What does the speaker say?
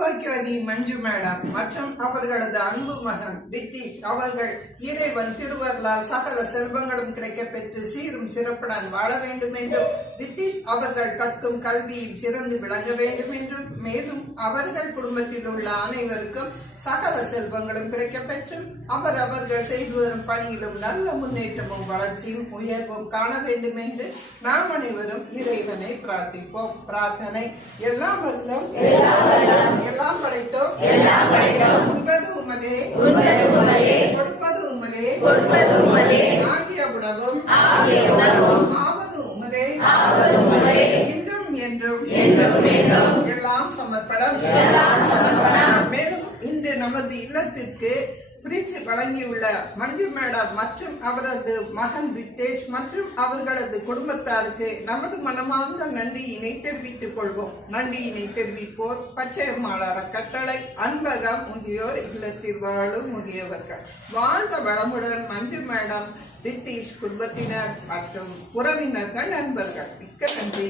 சௌபாகியவதி மஞ்சு madam மற்றும் அவர்களது அன்பு மகன் ரித்தீஷ் அவர்கள் இறைவன் திருவருளால் சகல செல்வங்களும் கிடைக்க பெற்று சீரும் சிறப்புடன் வாழ வேண்டும் என்றும், ரித்தீஷ் அவர்கள் கற்கும் கல்வியில் சிறந்து விளங்க வேண்டும் என்றும், மேலும் அவர்கள் குடும்பத்தில் உள்ள அனைவருக்கும் சகல செல்வங்களும் கிடைக்க பெற்றும் அவர்கள் செய்து வரும் பணியிலும் நல்ல முன்னேற்றமும் வளர்ச்சியும் உயர்வும் காண வேண்டும் என்று நாம் அனைவரும் இறைவனை பிரார்த்திப்போம். பிரார்த்தனை: எல்லாம் வல்லும் எல்லாம் படைத்தோம் உண்பது உமலே கொடுப்பது உமலே ஆகிய உணவும் ஆவது உமலே இன்றும் என்றும் எல்லாம் சமர்ப்பணம். மேலும் இன்று நமது இல்லத்திற்கு பிரிச்சு வழங்கியுள்ள மஞ்சு மேடம் மற்றும் அவரது மகன் ரித்தேஷ் மற்றும் அவர்களது குடும்பத்தாருக்கு நமது மனமார்ந்த நன்றியினை தெரிவித்துக் கொள்வோம். நன்றியினை தெரிவிப்போர் பச்சையம்மாள் அறக்கட்டளை, அன்பகம், முதியோர் இல்லத்தில் வாழும் முதியவர்கள். வாழ்க வளமுடன் மஞ்சு மேடம், ரித்தீஷ் குடும்பத்தினர் மற்றும் உறவினர்கள், நண்பர்கள். மிக்க நன்றி.